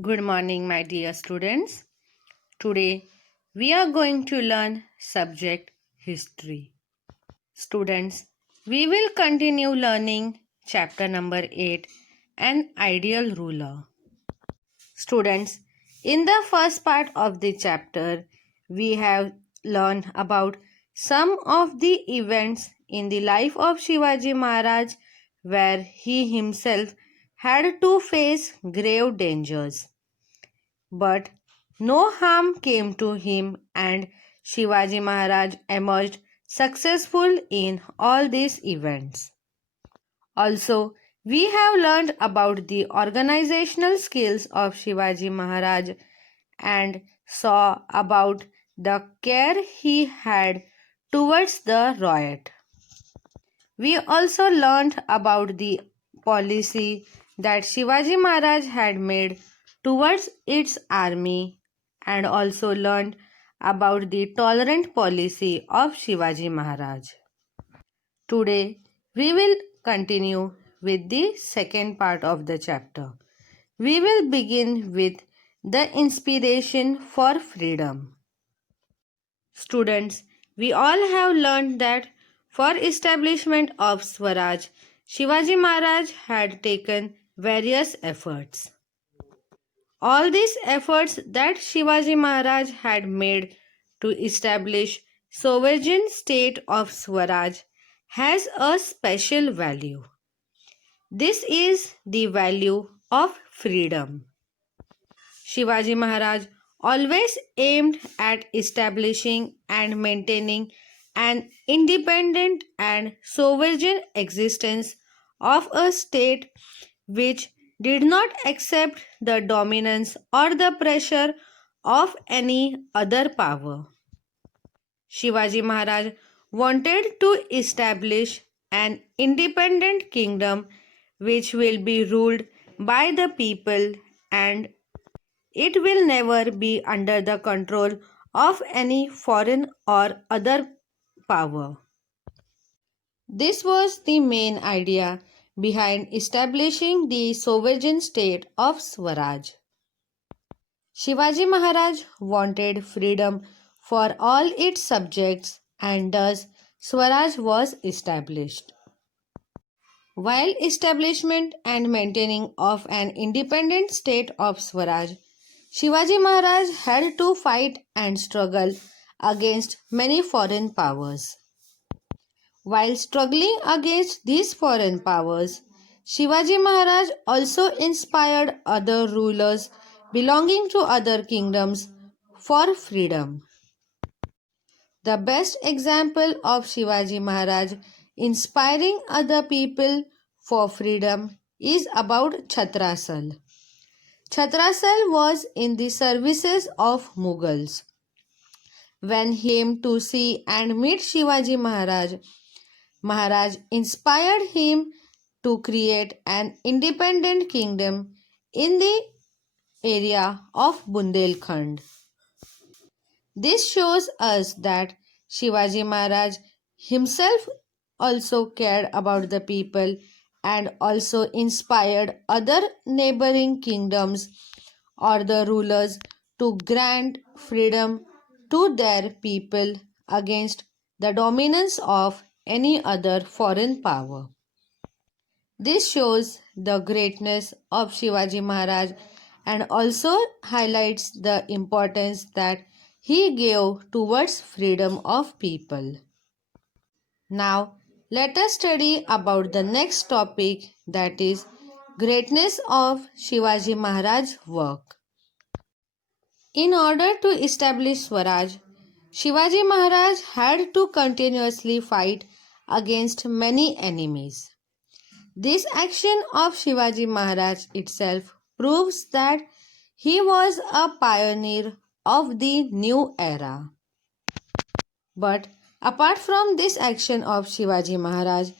Good morning, my dear students. Today we are going to learn subject history. Students, we will continue learning chapter number 8, an ideal ruler. Students, in the first part of the chapter, we have learned about some of the events in the life of Shivaji Maharaj where he himself had to face grave dangers. But no harm came to him, and Shivaji Maharaj emerged successful in all these events. Also, we have learned about the organizational skills of Shivaji Maharaj and saw about the care he had towards the riot. We also learned about the policy that Shivaji Maharaj had made towards its army and also learned about the tolerant policy of Shivaji Maharaj. Today, we will continue with the second part of the chapter. We will begin with the inspiration for freedom. Students, we all have learned that for establishment of Swaraj, Shivaji Maharaj had taken various efforts. All these efforts that Shivaji Maharaj had made to establish sovereign state of Swaraj has a special value. This is the value of freedom. Shivaji Maharaj always aimed at establishing and maintaining an independent and sovereign existence of a state which did not accept the dominance or the pressure of any other power. Shivaji Maharaj wanted to establish an independent kingdom which will be ruled by the people, and it will never be under the control of any foreign or other power. This was the main idea behind establishing the sovereign state of Swaraj. Shivaji Maharaj wanted freedom for all its subjects, and thus Swaraj was established. While establishment and maintaining of an independent state of Swaraj, Shivaji Maharaj had to fight and struggle against many foreign powers. While struggling against these foreign powers, Shivaji Maharaj also inspired other rulers belonging to other kingdoms for freedom. The best example of Shivaji Maharaj inspiring other people for freedom is about Chhatrasal. Chhatrasal was in the services of Mughals. When he came to see and meet Shivaji Maharaj, Maharaj inspired him to create an independent kingdom in the area of Bundelkhand. This shows us that Shivaji Maharaj himself also cared about the people and also inspired other neighboring kingdoms or the rulers to grant freedom to their people against the dominance of any other foreign power. This shows the greatness of Shivaji Maharaj and also highlights the importance that he gave towards freedom of people. Now, let us study about the next topic, that is greatness of Shivaji Maharaj's work. In order to establish Swaraj, Shivaji Maharaj had to continuously fight against many enemies. This action of Shivaji Maharaj itself proves that he was a pioneer of the new era. But apart from this action of Shivaji Maharaj,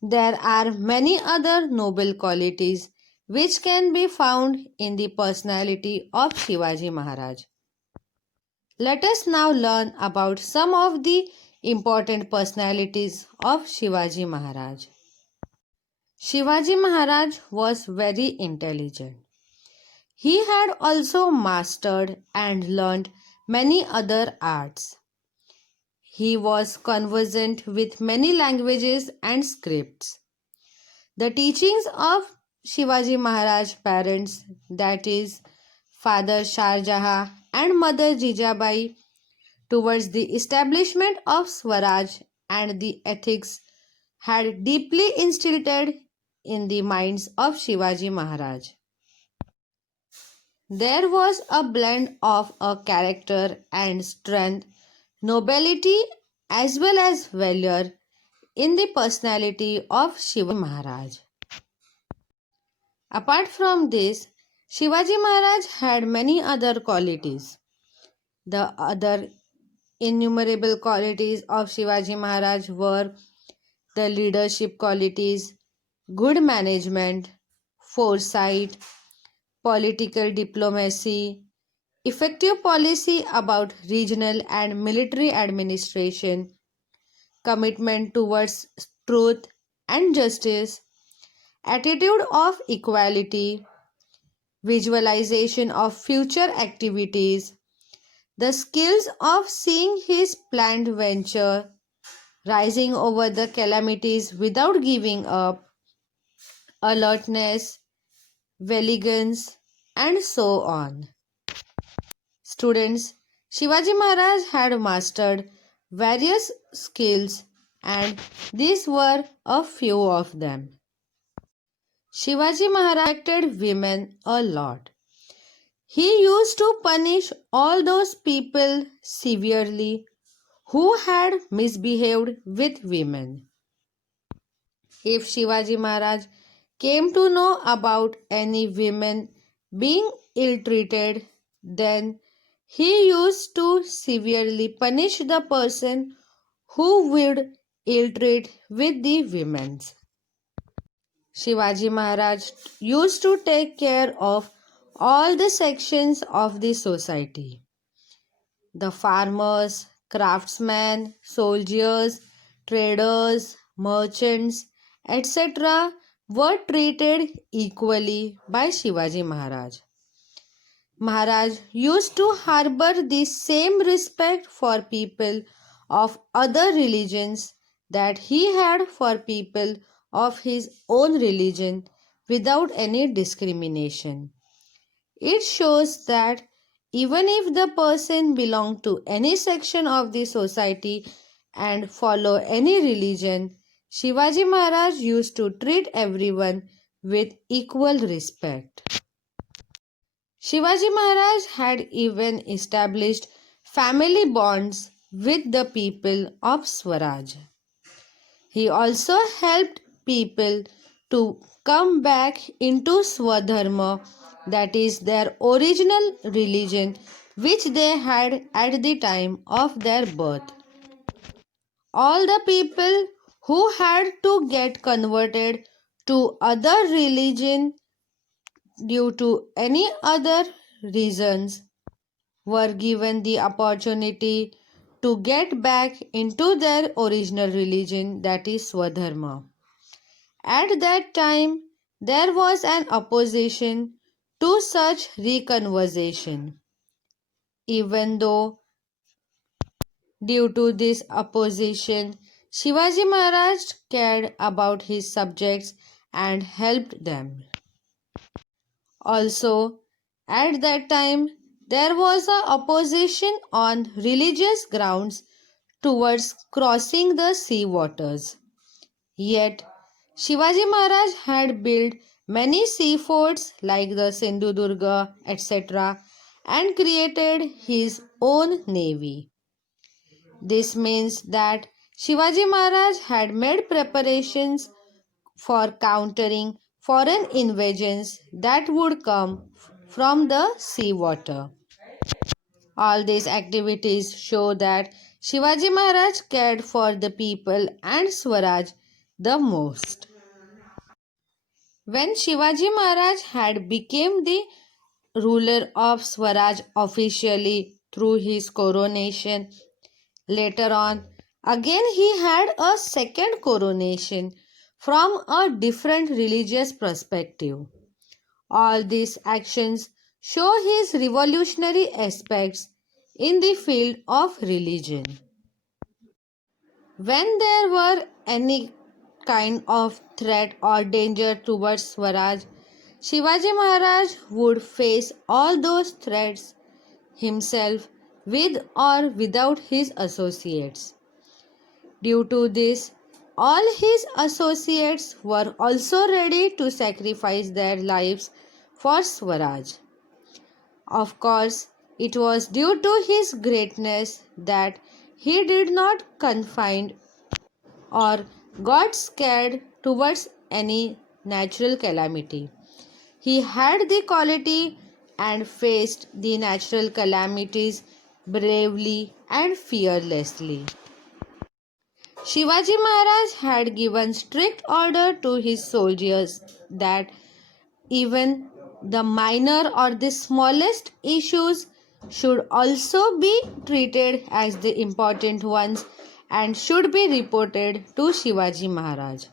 there are many other noble qualities which can be found in the personality of Shivaji Maharaj. Let us now learn about some of the important personalities of Shivaji Maharaj. Shivaji Maharaj was very intelligent. He had also mastered and learned many other arts. He was conversant with many languages and scripts. The teachings of Shivaji Maharaj parents, that is, Father Shah Jahan and Mother Jijabai, towards the establishment of Swaraj and the ethics had deeply instilled in the minds of Shivaji Maharaj. There was a blend of a character and strength, nobility as well as valor in the personality of Shivaji Maharaj. Apart from this, Shivaji Maharaj had many other qualities. The other innumerable qualities of Shivaji Maharaj were the leadership qualities, good management, foresight, political diplomacy, effective policy about regional and military administration, commitment towards truth and justice, attitude of equality, visualization of future activities, the skills of seeing his planned venture, rising over the calamities without giving up, alertness, vigilance, and so on. Students, Shivaji Maharaj had mastered various skills, and these were a few of them. Shivaji Maharaj respected women a lot. He used to punish all those people severely who had misbehaved with women. If Shivaji Maharaj came to know about any women being ill treated, then he used to severely punish the person who would ill treat with the women. Shivaji Maharaj used to take care of all the sections of the society. The farmers, craftsmen, soldiers, traders, merchants, etc. were treated equally by Shivaji Maharaj. Maharaj used to harbor the same respect for people of other religions that he had for people of his own religion without any discrimination. It shows that even if the person belonged to any section of the society and follow any religion, Shivaji Maharaj used to treat everyone with equal respect. Shivaji Maharaj had even established family bonds with the people of Swaraj. He also helped people to come back into Swadharma, that is, their original religion, which they had at the time of their birth. All the people who had to get converted to other religion due to any other reasons were given the opportunity to get back into their original religion, that is Swadharma. At that time, there was an opposition to such reconversion. Even though, due to this opposition, Shivaji Maharaj cared about his subjects and helped them. Also, at that time, there was a opposition on religious grounds towards crossing the sea waters. Yet, Shivaji Maharaj had built many sea forts like the Sindhudurga, etc., and created his own navy. This means that Shivaji Maharaj had made preparations for countering foreign invasions that would come from the sea water. All these activities show that Shivaji Maharaj cared for the people and Swaraj the most. When Shivaji Maharaj had become the ruler of Swaraj officially through his coronation, later on, again he had a second coronation from a different religious perspective. All these actions show his revolutionary aspects in the field of religion. When there were any kind of threat or danger towards Swaraj, Shivaji Maharaj would face all those threats himself with or without his associates. Due to this, all his associates were also ready to sacrifice their lives for Swaraj. Of course, it was due to his greatness that he did not confine or got scared towards any natural calamity. He had the quality and faced the natural calamities bravely and fearlessly. Shivaji Maharaj had given strict order to his soldiers that even the minor or the smallest issues should also be treated as the important ones and should be reported to Shivaji Maharaj.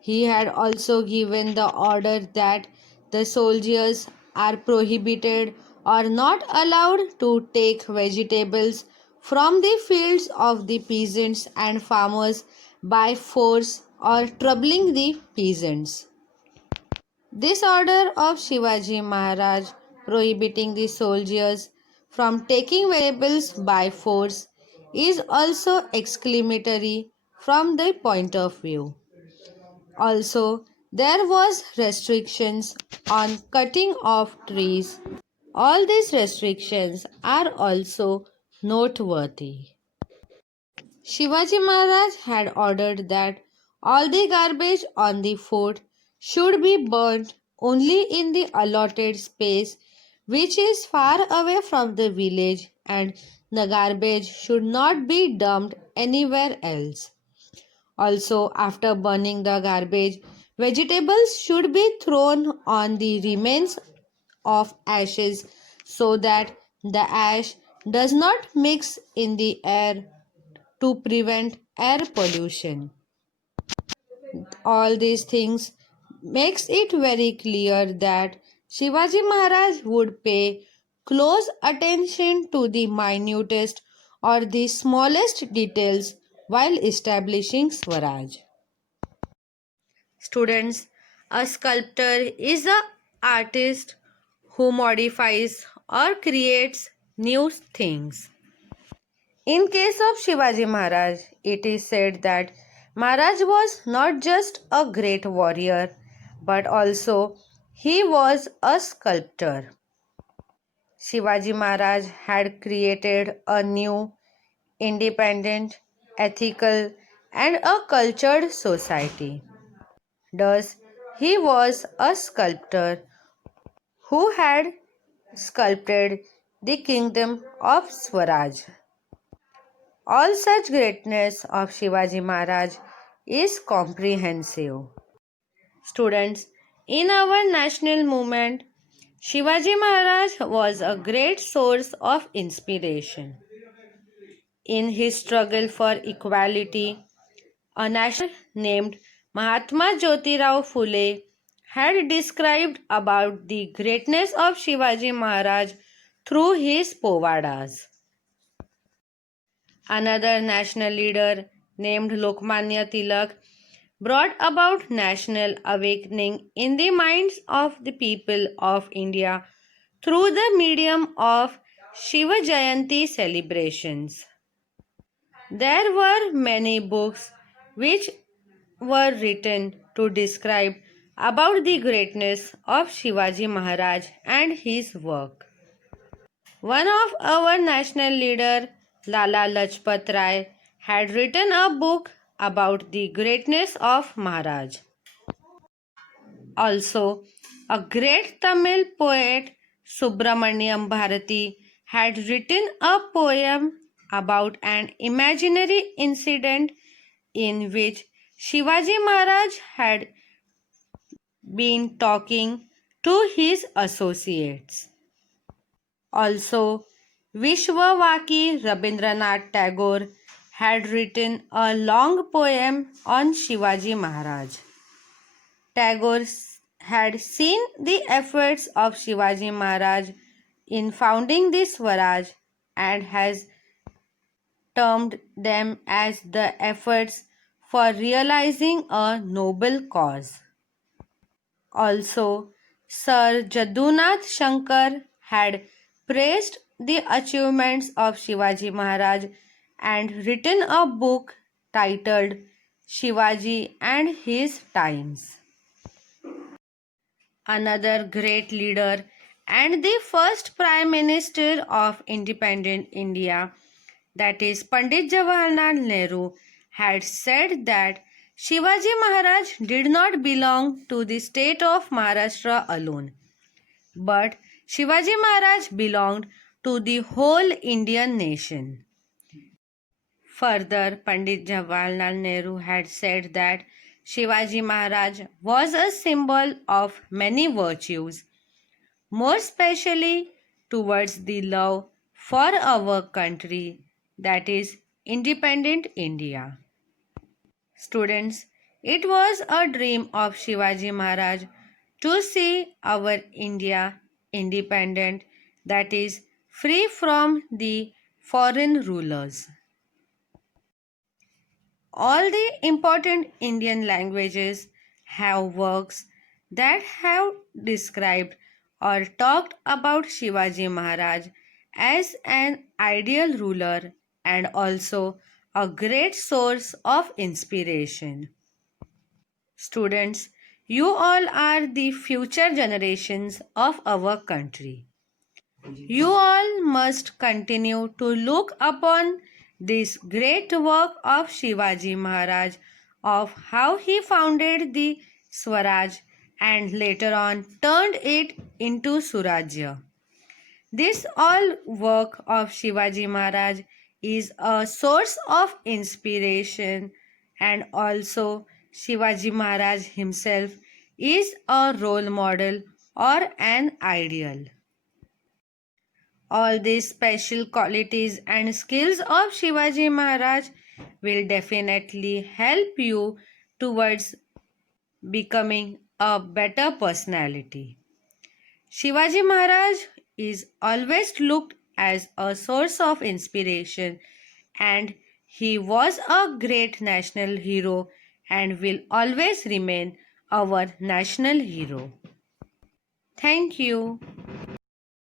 He had also given the order that the soldiers are prohibited or not allowed to take vegetables from the fields of the peasants and farmers by force or troubling the peasants. This order of Shivaji Maharaj prohibiting the soldiers from taking vegetables by force is also exclamatory from the point of view. Also, there was restrictions on cutting of trees. All these restrictions are also noteworthy. Shivaji Maharaj had ordered that all the garbage on the fort should be burnt only in the allotted space which is far away from the village, and the garbage should not be dumped anywhere else. Also, after burning the garbage, vegetables should be thrown on the remains of ashes so that the ash does not mix in the air to prevent air pollution. All these things makes it very clear that Shivaji Maharaj would pay close attention to the minutest or the smallest details while establishing Swaraj. Students, a sculptor is a artist who modifies or creates new things. In case of Shivaji Maharaj, it is said that Maharaj was not just a great warrior, but also he was a sculptor. Shivaji Maharaj had created a new, independent, ethical, and a cultured society. Thus, he was a sculptor who had sculpted the kingdom of Swaraj. All such greatness of Shivaji Maharaj is comprehensive. Students, in our national movement, Shivaji Maharaj was a great source of inspiration. In his struggle for equality, a national named Mahatma Jyotirao Phule had described about the greatness of Shivaji Maharaj through his povadas. Another national leader named Lokmanya Tilak brought about national awakening in the minds of the people of India through the medium of Shiva Jayanti celebrations. There were many books which were written to describe about the greatness of Shivaji Maharaj and his work. One of our national leader, Lala Lajpat Rai, had written a book about the greatness of Maharaj. Also, a great Tamil poet, Subramaniam Bharati, had written a poem about an imaginary incident in which Shivaji Maharaj had been talking to his associates. Also, Vishwavaki Rabindranath Tagore had written a long poem on Shivaji Maharaj. Tagore had seen the efforts of Shivaji Maharaj in founding the Swaraj and has termed them as the efforts for realizing a noble cause. Also, Sir Jadunath Shankar had praised the achievements of Shivaji Maharaj and written a book titled Shivaji and His Times. Another great leader and the first Prime Minister of independent India, that is Pandit Jawaharlal Nehru, had said that Shivaji Maharaj did not belong to the state of Maharashtra alone, but Shivaji Maharaj belonged to the whole Indian nation. Further, Pandit Jawaharlal Nehru had said that Shivaji Maharaj was a symbol of many virtues, more especially towards the love for our country, that is independent India. Students, it was a dream of Shivaji Maharaj to see our India independent, that is free from the foreign rulers. All the important Indian languages have works that have described or talked about Shivaji Maharaj as an ideal ruler and also a great source of inspiration. Students, you all are the future generations of our country. You all must continue to look upon this great work of Shivaji Maharaj, of how he founded the Swaraj and later on turned it into Surajya. This all work of Shivaji Maharaj is a source of inspiration, and also Shivaji Maharaj himself is a role model or an ideal. All these special qualities and skills of Shivaji Maharaj will definitely help you towards becoming a better personality. Shivaji Maharaj is always looked as a source of inspiration, and he was a great national hero and will always remain our national hero. Thank you.